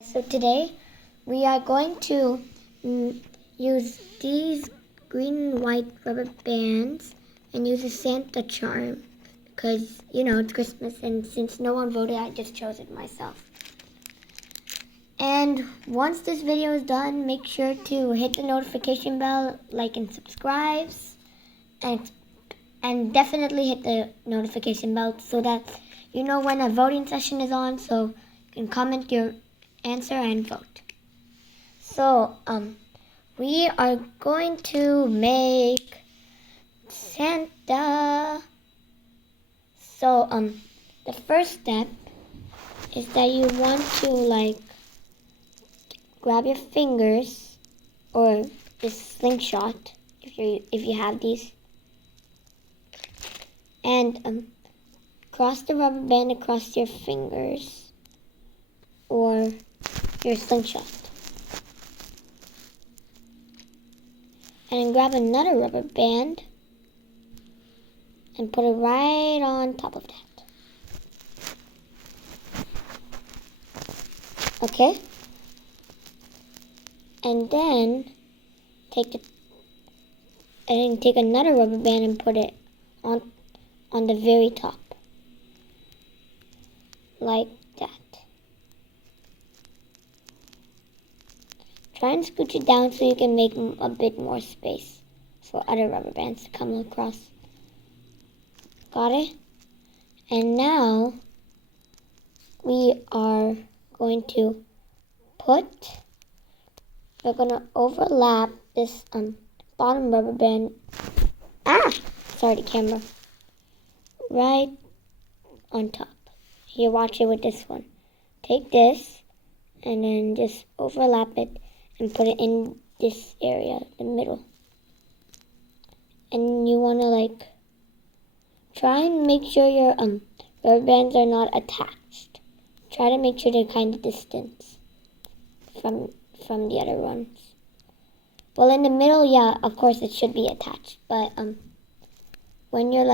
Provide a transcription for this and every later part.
So today we are going to use these green and white rubber bands and use a Santa charm because, it's Christmas, and since no one voted, I just chose it myself. And once this video is done, make sure to hit the notification bell, like and subscribe, and definitely hit the notification bell so that you know when a voting session is on, so you can comment your answer and vote. So, we are going to make Santa. So, the first step is that you want to grab your fingers or this slingshot if you have these, and cross the rubber band across your fingers or your slingshot. And then grab another rubber band and put it right on top of that. Okay? And then take another rubber band and put it on the very top. Like that. Try and scooch it down so you can make a bit more space for other rubber bands to come across. Got it? And now we are going to we're going to overlap this bottom rubber band. Sorry, the camera. Right on top. Here, watch it with this one. Take this and then just overlap it and put it in this area, the middle. And you want to try and make sure your rubber bands are not attached. Try to make sure they're kind of distant from the other ones. Well, in the middle, yeah, of course it should be attached. But when you're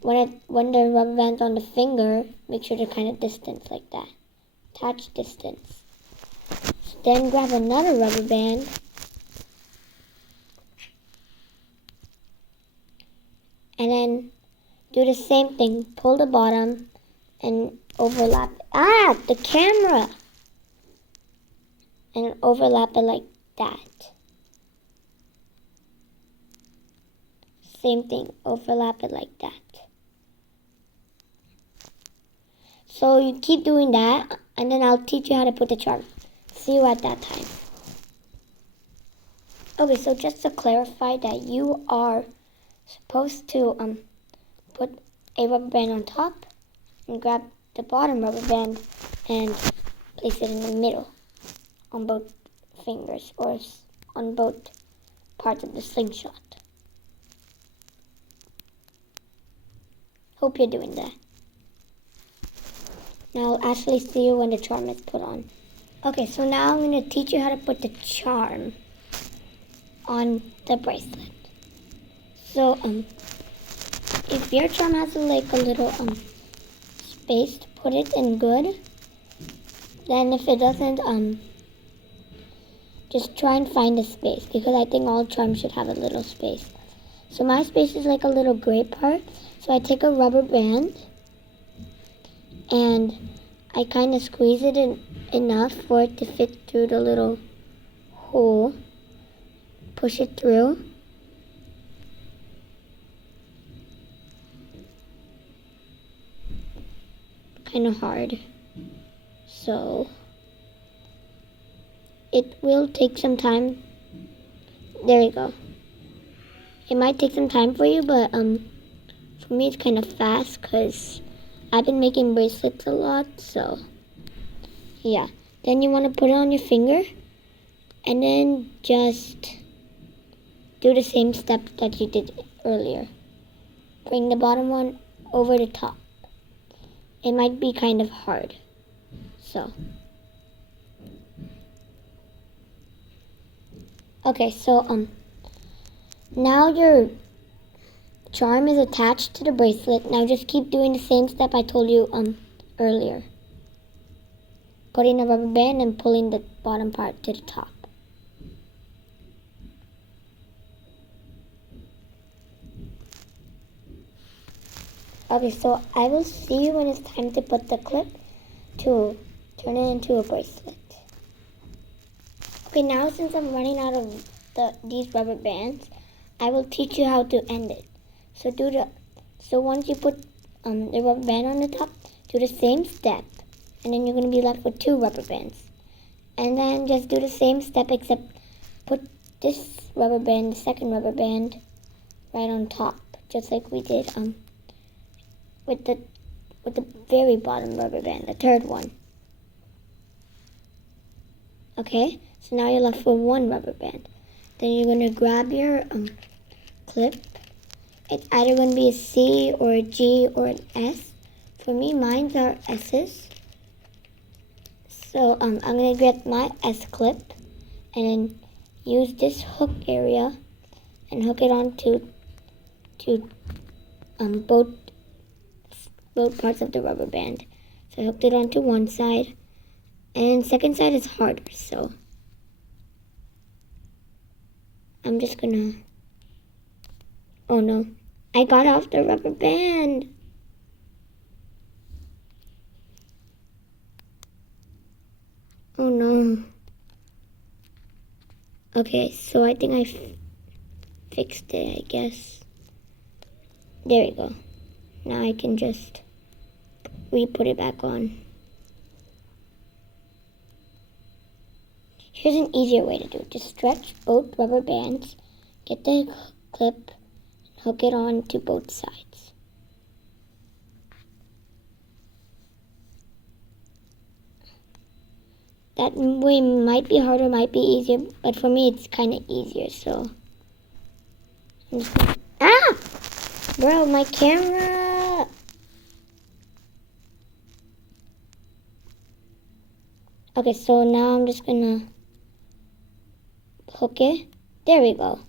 when the rubber band's on the finger, make sure they're kind of distant like that. Attached distance. Then grab another rubber band and then do the same thing. Pull the bottom and overlap. The camera! And overlap it like that. Same thing. Overlap it like that. So you keep doing that, and then I'll teach you how to put the charm. See you at that time. Okay, so just to clarify that you are supposed to put a rubber band on top and grab the bottom rubber band and place it in the middle on both fingers or on both parts of the slingshot. Hope you're doing that. Now I'll actually see you when the charm is put on. Okay, so now I'm going to teach you how to put the charm on the bracelet. So, if your charm has a little space to put it in, good. Then if it doesn't, just try and find a space, because I think all charms should have a little space. So my space is like a little gray part. So I take a rubber band and I kind of squeeze it in enough for it to fit through the little hole. Push it through. Kind of hard. So it will take some time. There you go. It might take some time for you, but for me it's kind of fast because I've been making bracelets a lot, so yeah. Then you want to put it on your finger and then just do the same step that you did earlier. Bring the bottom one over the top. It might be kind of hard, so. Okay, so now your charm is attached to the bracelet. Now just keep doing the same step I told you earlier. putting a rubber band and pulling the bottom part to the top. Okay, so I will see you when it's time to put the clip to turn it into a bracelet. Okay, now since I'm running out of these rubber bands, I will teach you how to end it. So once you put the rubber band on the top, do the same step, and then you're going to be left with 2 rubber bands. And then just do the same step except put this rubber band, the second rubber band, right on top, just like we did with the very bottom rubber band, the third one. Okay, so now you're left with 1 rubber band. Then you're going to grab your clip. It's either going to be a C or a G or an S. For me, mine are S's. So I'm going to get my S clip and then use this hook area and hook it onto both parts of the rubber band. So I hooked it onto one side, and second side is harder, so I'm just gonna, oh no, I got off the rubber band. Oh no. Okay, so I think I fixed it, I guess. There we go. Now I can just re-put it back on. Here's an easier way to do it. Just stretch both rubber bands, get the clip, and hook it on to both sides. That way might be harder, might be easier, but for me it's kind of easier, so I'm just gonna, bro, my camera! Okay, so now I'm just gonna hook it. There we go.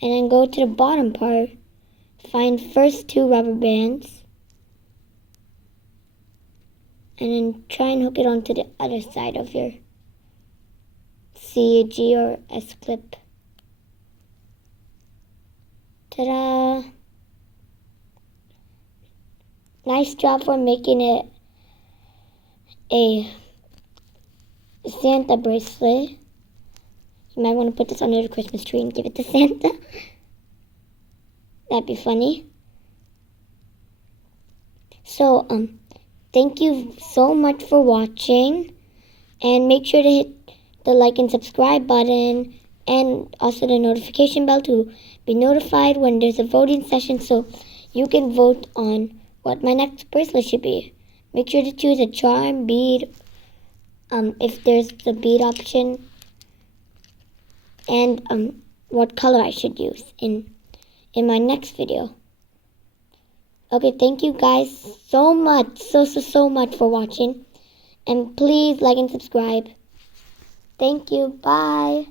And then go to the bottom part, find first 2 rubber bands, and then try and hook it onto the other side of your C, G, or S clip. Ta-da! Nice job for making it a Santa bracelet. You might want to put this under the Christmas tree and give it to Santa. That'd be funny. So, thank you so much for watching. And make sure to hit the like and subscribe button. And also the notification bell to be notified when there's a voting session. So you can vote on what my next bracelet should be. Make sure to choose a charm, bead, if there's the bead option, and what color I should use in my next video. Okay, thank you guys so much, so much for watching, and please like and subscribe. Thank you, bye.